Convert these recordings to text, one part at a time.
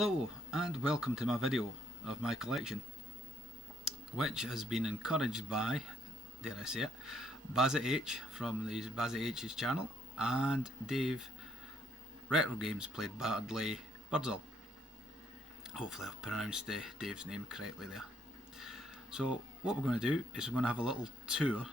Hello and welcome to my video of my collection, which has been encouraged by, dare I say it, Bazza H from the Bazza H's channel and Dave Retro Games played badly Birdsall. Hopefully I've pronounced Dave's name correctly there. So what we're going to do is we're going to have a little tour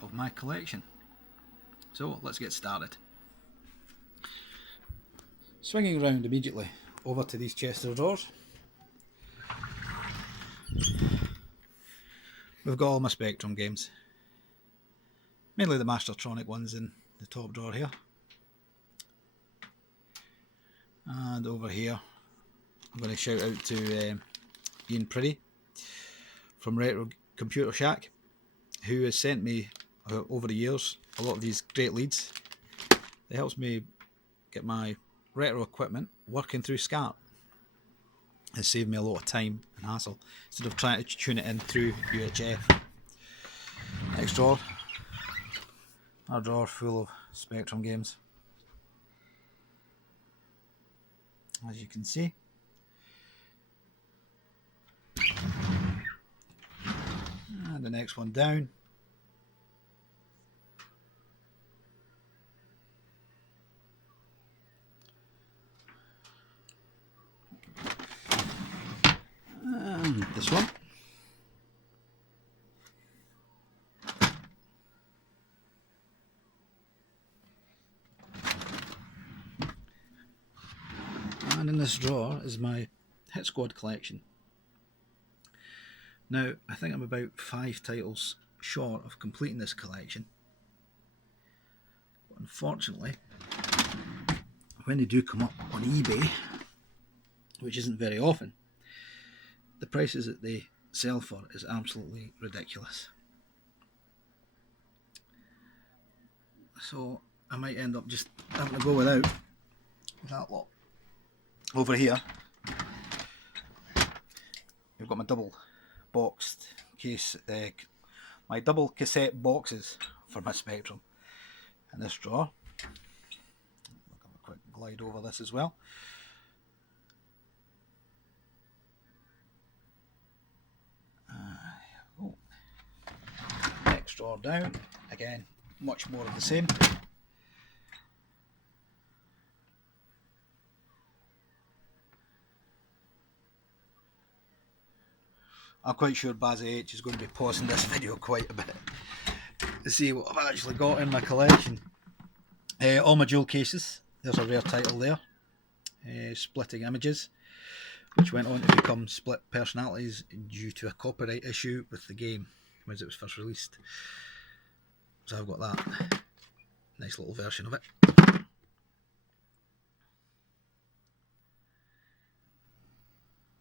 of my collection. So let's get started. Swinging around immediately over to these chests of drawers, we've got all my Spectrum games, mainly the Mastertronic ones in the top drawer here. And over here I'm going to shout out to Ian Priddy from Retro Computer Shack, who has sent me over the years a lot of these great leads. It helps me get my retro equipment working through SCART. It saved me a lot of time and hassle instead of trying to tune it in through UHF. Next drawer, our drawer full of Spectrum games. As you can see, and the next one down. And this one. And in this drawer is my Hit Squad collection. Now, I think I'm about 5 titles short of completing this collection. But unfortunately, when they do come up on eBay, which isn't very often, the prices that they sell for is absolutely ridiculous. So I might end up just having to go without that lot. Over here, we've got my double boxed case, my double cassette boxes for my Spectrum. In this drawer, I'll have a quick glide over this as well. Next drawer down, again, much more of the same. I'm quite sure Bazza H is going to be pausing this video quite a bit to see what I've actually got in my collection. All my jewel cases, there's a rare title there. Splitting Images, which went on to become Split Personalities due to a copyright issue with the game when it was first released. So I've got that nice little version of it.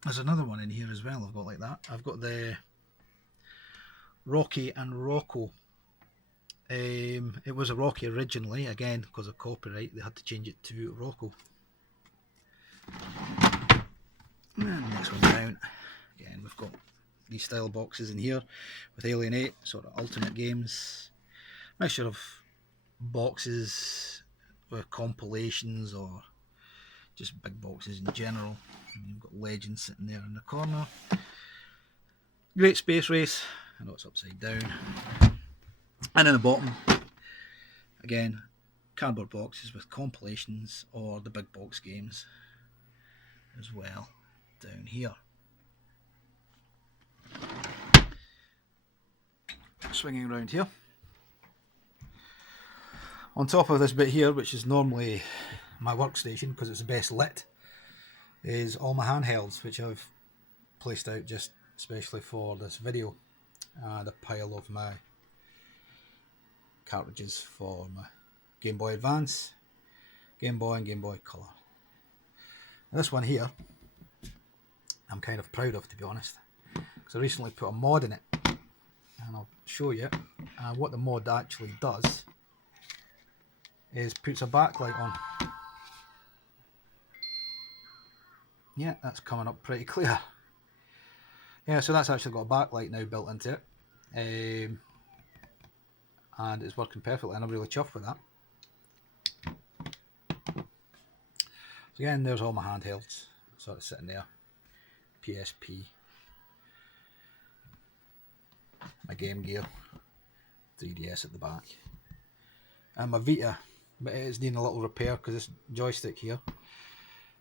There's another one in here as well I've got like that. I've got the Rocky and Rocco. It was a Rocky originally, again because of copyright they had to change it to Rocco. And next one down, again we've got these style boxes in here with Alien 8, sort of ultimate games. Mixture of boxes with compilations or just big boxes in general. And you've got Legends sitting there in the corner. Great Space Race, I know it's upside down. And in the bottom, again, cardboard boxes with compilations or the big box games as well down here. Swinging around here. On top of this bit here, which is normally my workstation because it's the best lit, is all my handhelds, which I've placed out just especially for this video, and a pile of my cartridges for my Game Boy Advance, Game Boy and Game Boy Color. Now this one here I'm kind of proud of, to be honest, because I recently put a mod in it, and I'll show you. What the mod actually does is puts a backlight on. Yeah, that's coming up pretty clear. Yeah, so that's actually got a backlight now built into it, and it's working perfectly, and I'm really chuffed with that. So again, there's all my handhelds. sort of sitting there. PSP. My Game Gear. 3DS at the back. And my Vita, but it's needing a little repair because this joystick here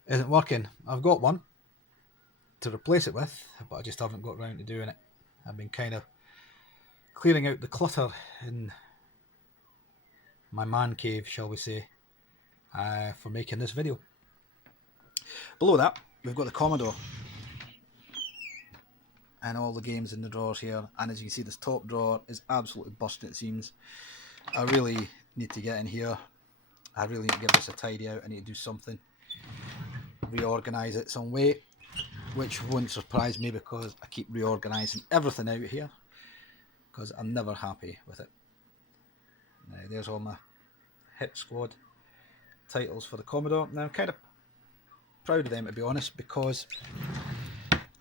isn't working. I've got one to replace it with, but I just haven't got around to doing it. I've been kind of clearing out the clutter in my man cave, shall we say, for making this video. Below that, we've got the Commodore and all the games in the drawers here, and as you can see, this top drawer is absolutely busted, it seems. I really need to get in here. I really need to give this a tidy out. I need to do something, reorganise it some way, which won't surprise me because I keep reorganising everything out here because I'm never happy with it. Now, there's all my Hit Squad titles for the Commodore. Now, I'm kind of proud of them, to be honest, because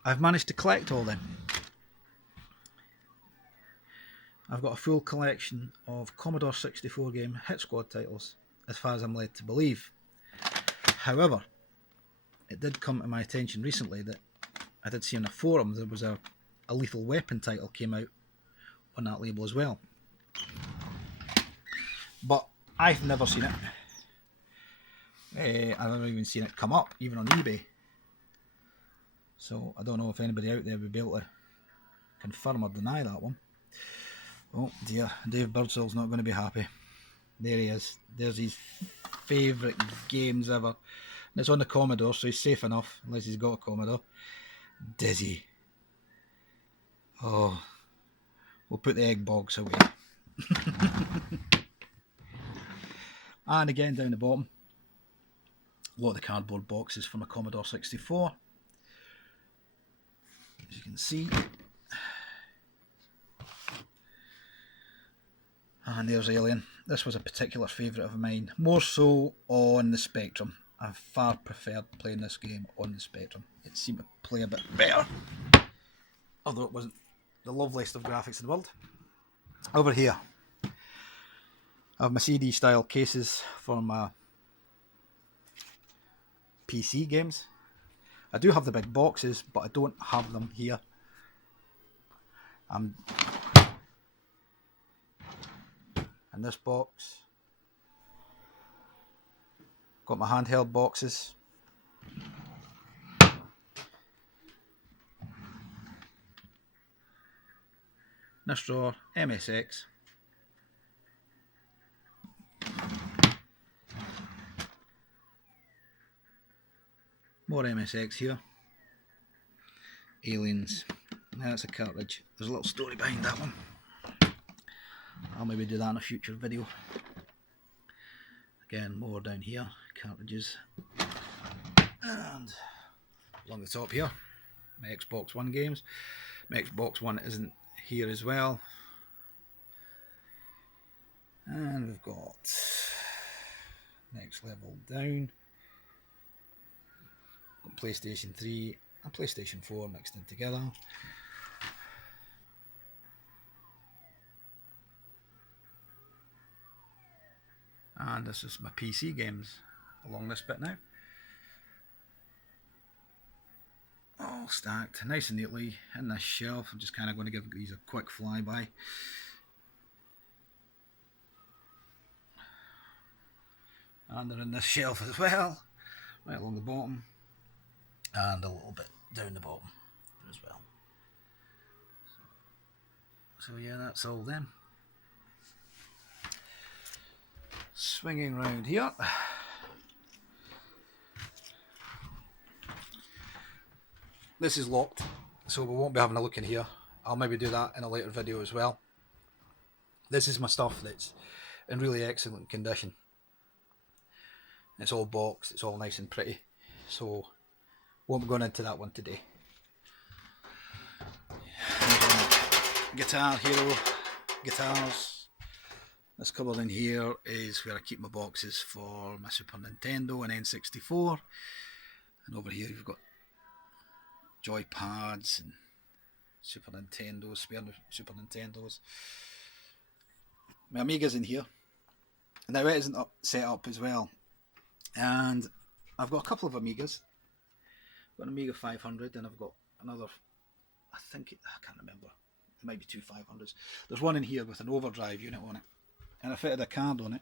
I've managed to collect all them. I've got a full collection of Commodore 64 game Hit Squad titles, as far as I'm led to believe. However, it did come to my attention recently that I did see on a forum there was a Lethal Weapon title came out on that label as well. But I've never seen it. I've never even seen it come up, even on eBay. So I don't know if anybody out there would be able to confirm or deny that one. Oh dear, Dave Birdsall's not going to be happy. There he is. There's his favourite games ever. And it's on the Commodore, so he's safe enough, unless he's got a Commodore. Dizzy. Oh, we'll put the egg box away. And again, down the bottom, a lot of the cardboard boxes from a Commodore 64. As you can see. And there's Alien. This was a particular favourite of mine, more so on the Spectrum. I far preferred playing this game on the Spectrum. It seemed to play a bit better, although it wasn't the loveliest of graphics in the world. Over here, I have my CD style cases for my PC games. I do have the big boxes, but I don't have them here. In this box, got my handheld boxes. This drawer, MSX. More MSX here. Aliens. That's a cartridge. There's a little story behind that one. I'll maybe do that in a future video. Again, more down here. Cartridges. And along the top here, my Xbox One games. My Xbox One isn't here as well. And we've got next level down. Got PlayStation 3 and PlayStation 4 mixed in together. And this is my PC games along this bit now. All stacked nice and neatly in this shelf. I'm just kind of going to give these a quick flyby. And they're in this shelf as well, right along the bottom, and a little bit down the bottom as well. So yeah, that's all them. Swinging round here. This is locked, so we won't be having a look in here. I'll maybe do that in a later video as well. This is my stuff that's in really excellent condition. It's all boxed, it's all nice and pretty, so won't be going into that one today. Guitar Hero guitars. This cupboard in here is where I keep my boxes for my Super Nintendo and N64. And over here you've got joy pads and Super Nintendos, spare Super Nintendos. My Amiga's in here. Now it isn't set up as well. And I've got a couple of Amigas, got an Amiga 500, and I've got another, I can't remember, it might be two 500s. There's one in here with an overdrive unit on it, and I fitted a card on it.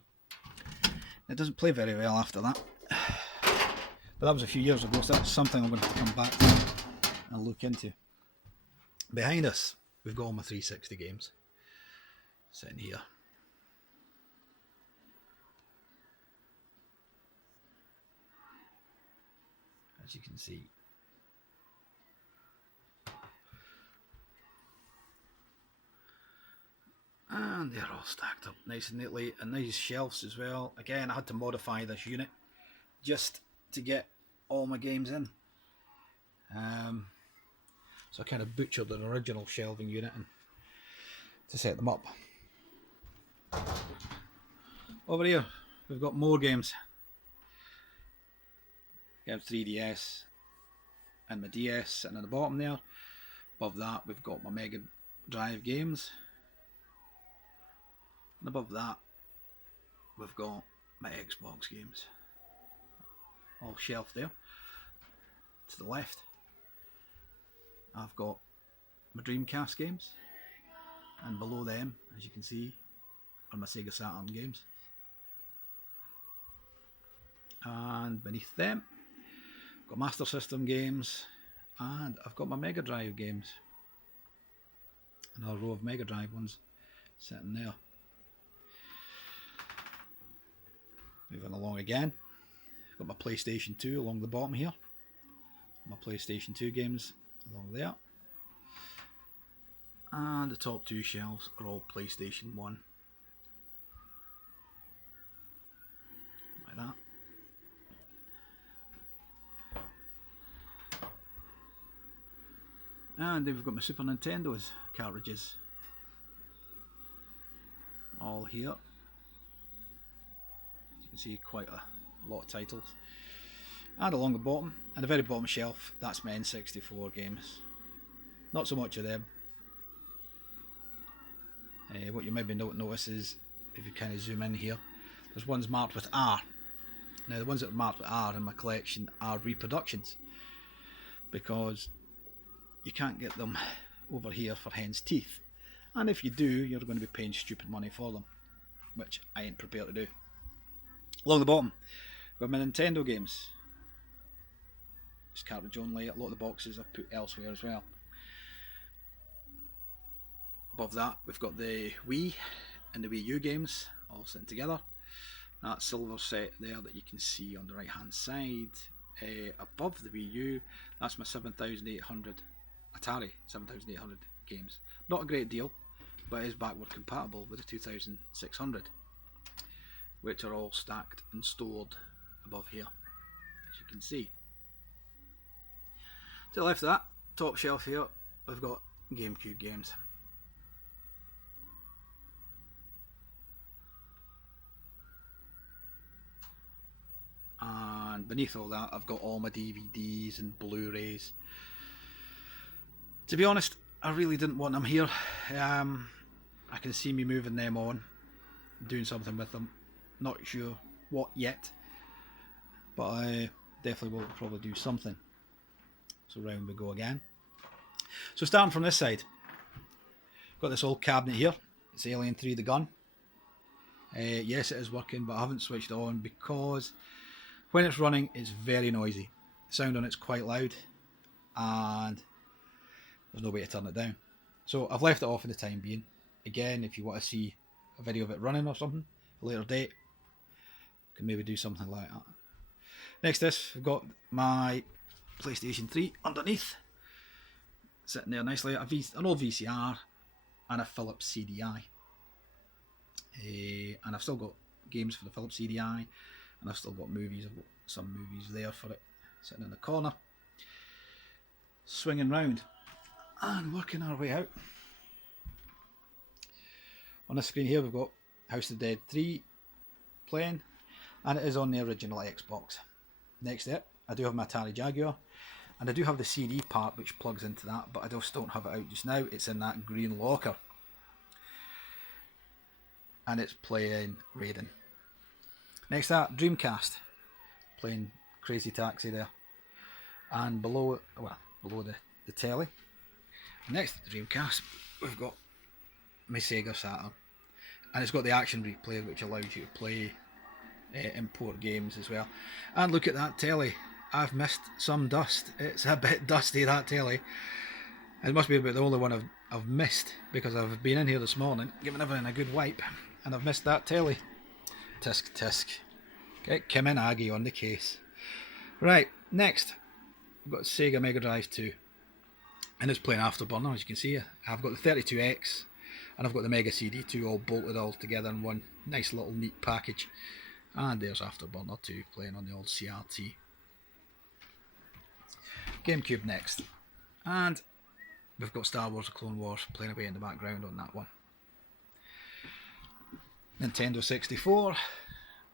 It doesn't play very well after that, but that was a few years ago, so that's something I'm going to have to come back to and look into. Behind us, we've got all my 360 games sitting here. As you can see. And they're all stacked up nice and neatly, and nice shelves as well. Again, I had to modify this unit just to get all my games in. So I kind of butchered an original shelving unit and to set them up. Over here, we've got more games. We have 3DS and my DS sitting at the bottom there. Above that, we've got my Mega Drive games. And above that, we've got my Xbox games. All shelved there. To the left, I've got my Dreamcast games. And below them, as you can see, are my Sega Saturn games. And beneath them, I've got Master System games. And I've got my Mega Drive games. Another row of Mega Drive ones sitting there. Moving along again, I've got my PlayStation 2 along the bottom here. My PlayStation 2 games along there. And the top two shelves are all PlayStation 1. Like that. And then we've got my Super Nintendo's cartridges. All here. You can see quite a lot of titles. And along the bottom, and the very bottom shelf, that's my N64 games. Not so much of them. What you maybe notice is, if you kind of zoom in here, there's ones marked with R. Now the ones that are marked with R in my collection are reproductions, because you can't get them over here for hen's teeth. And if you do, you're going to be paying stupid money for them, which I ain't prepared to do. Along the bottom, we've got my Nintendo games. It's cartridge only. A lot of the boxes I've put elsewhere as well. Above that, we've got the Wii and the Wii U games all sitting together. That silver set there that you can see on the right hand side. Above the Wii U, that's my 7800 Atari 7800 games. Not a great deal, but it is backward compatible with the 2600, which are all stacked and stored above here, as you can see. To the left of that, top shelf here, we've got GameCube games. And beneath all that, I've got all my DVDs and Blu-rays. To be honest, I really didn't want them here. I can see me moving them on, doing something with them. Not sure what yet, but I definitely will probably do something. So round we go again. So starting from this side, got this old cabinet here. It's Alien 3 the gun. Yes, it is working, but I haven't switched it on because when it's running, it's very noisy. The sound on it's quite loud, and there's no way to turn it down. So I've left it off for the time being. Again, if you want to see a video of it running or something, a later date, can maybe do something like that. Next to this, we've got my PlayStation 3 underneath, sitting there nicely. An old VCR and a Philips CDI. And I've still got games for the Philips CDI, and I've still got movies. I've got some movies there for it, sitting in the corner, swinging round and working our way out. On the screen here, we've got House of the Dead 3 playing, and it is on the original Xbox. Next to it, I do have my Atari Jaguar, and I do have the CD part which plugs into that, but I just don't have it out just now. It's in that green locker, and it's playing Raiden. Next to that, Dreamcast, playing Crazy Taxi there. And below, well, below the telly, next to the Dreamcast, we've got my Sega Saturn. And it's got the action replay, which allows you to play import games as well. And look at that telly. I've missed some dust. It's a bit dusty, that telly. It must be about the only one I've missed, because I've been in here this morning giving everything a good wipe, and I've missed that telly. Tisk tisk. Get Kim and Aggie on the case. Right, next we've got Sega Mega Drive 2, and it's playing Afterburner, as you can see. I've got the 32X and I've got the Mega CD2 all bolted all together in one nice little neat package. And there's Afterburner 2 playing on the old CRT. GameCube next, and we've got Star Wars: The Clone Wars playing away in the background on that one. Nintendo 64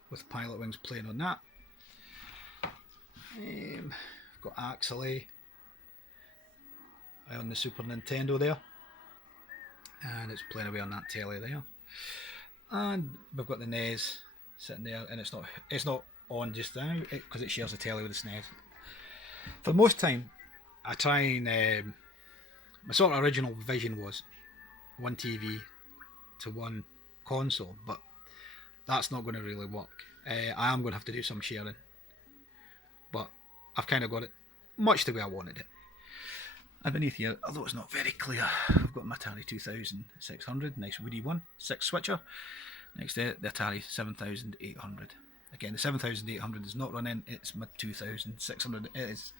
with Pilot Wings playing on that. We've got Axelay on the Super Nintendo there, and it's playing away on that telly there. And we've got the NES sitting there, and it's not on just now because it shares the telly with the SNES. For the most time, I try and my sort of original vision was one TV to one console, but that's not going to really work. I am going to have to do some sharing, but I've kind of got it much the way I wanted it. And beneath here, although it's not very clear, I've got my Atari 2600, nice woody one, 6 switcher. Next to it, the Atari 7800. Again, the 7800 is not running, it's my 2600 it is.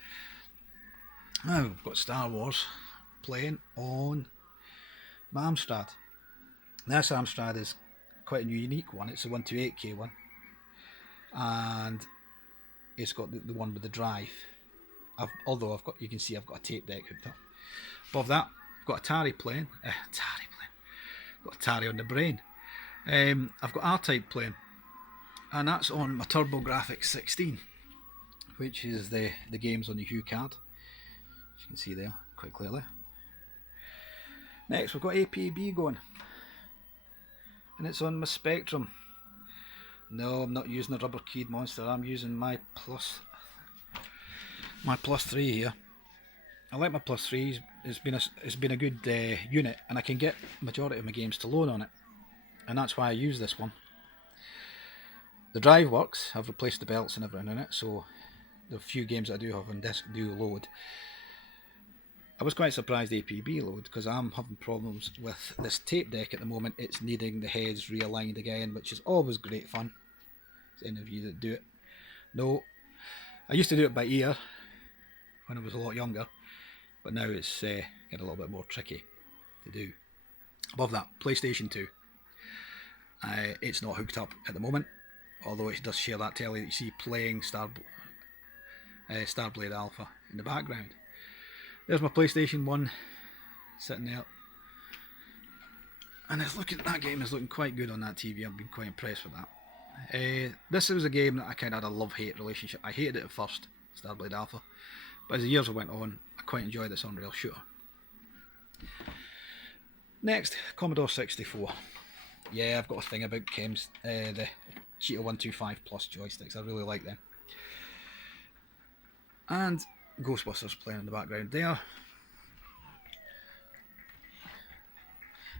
Now we've got Star Wars playing on my Amstrad. This Amstrad is quite a unique one, it's a 128K one. And it's got the one with the drive. Although you can see I've got a tape deck hooked up. Above that, I've got Atari playing. Got Atari on the brain. I've got R-Type playing, and that's on my TurboGrafx 16, which is the games on the Hue card, as you can see there quite clearly. Next, we've got APB going, and it's on my Spectrum. No, I'm not using a rubber keyed monster. I'm using my Plus 3 here. I like my Plus 3. It's been a good unit, and I can get majority of my games to load on it, and that's why I use this one. The drive works. I've replaced the belts and everything in it, so the few games I do have on disc do load. I was quite surprised APB load, because I'm having problems with this tape deck at the moment. It's needing the heads realigned again, which is always great fun. There's any of you that do it. No, I used to do it by ear when I was a lot younger, but now it's getting a little bit more tricky to do. Above that, PlayStation 2. It's not hooked up at the moment, although it does share that telly that you see playing Starblade Alpha in the background. There's my PlayStation 1 sitting there, and that game is looking quite good on that TV. I've been quite impressed with that. This was a game that I kind of had a love-hate relationship. I hated it at first, Starblade Alpha, but as the years went on, I quite enjoyed this Unreal shooter. Next, Commodore 64. Yeah, I've got a thing about Kim's, the Cheetah 125 Plus joysticks. I really like them. And Ghostbusters playing in the background there.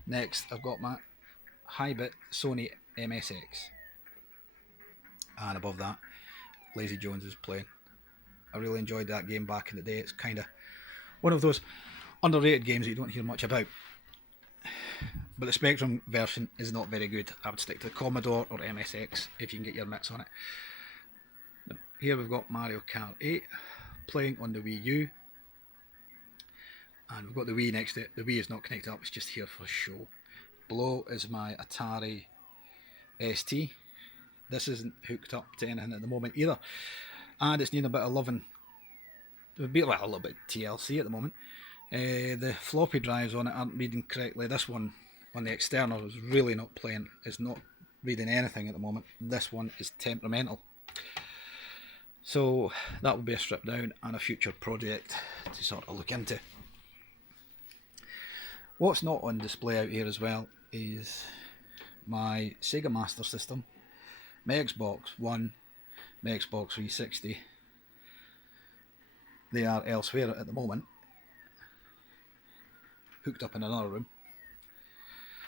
Next, I've got my high-bit Sony MSX. And above that, Lazy Jones is playing. I really enjoyed that game back in the day. It's kind of one of those underrated games that you don't hear much about. But the Spectrum version is not very good. I would stick to the Commodore or MSX if you can get your mitts on it. Here we've got Mario Kart 8 playing on the Wii U. And we've got the Wii next to it. The Wii is not connected up, it's just here for show. Below is my Atari ST. This isn't hooked up to anything at the moment either. And it's needing a bit of loving. A little bit TLC at the moment. The floppy drives on it aren't reading correctly. This one on the external is really not playing. It's not reading anything at the moment. This one is temperamental. So that will be a strip down and a future project to sort of look into. What's not on display out here as well is my Sega Master System, my Xbox One, my Xbox 360, They are elsewhere at the moment, hooked up in another room.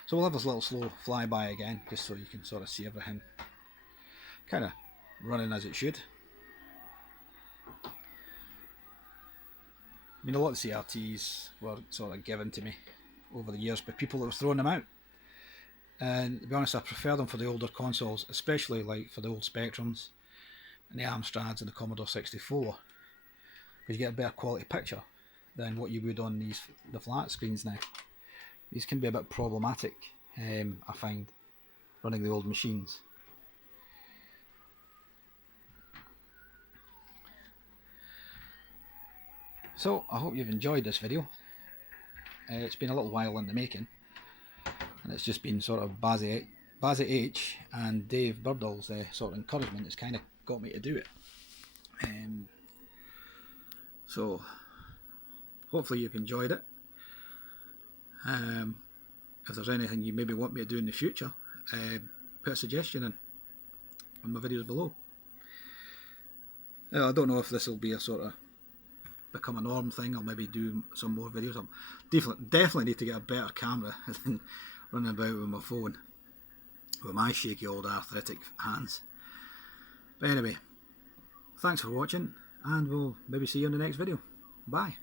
So we'll have this little slow flyby again, just so you can sort of see everything kind of running as it should. I mean, a lot of CRTs were sort of given to me over the years by people that were throwing them out. And to be honest, I prefer them for the older consoles, especially like for the old Spectrums and the Amstrads and the Commodore 64, because you get a better quality picture than what you would on the flat screens now. These can be a bit problematic, I find, running the old machines. So I hope you've enjoyed this video. It's been a little while in the making, and it's just been sort of Bazza H and Dave Birdsall's sort of encouragement that's kind of got me to do it. So hopefully you've enjoyed it. If there's anything you maybe want me to do in the future, put a suggestion in on my videos below. I don't know if this will be a sort of become a norm thing. I'll maybe do some more videos. I definitely need to get a better camera than running about with my phone with my shaky old arthritic hands. But anyway, thanks for watching, and we'll maybe see you in the next video. Bye.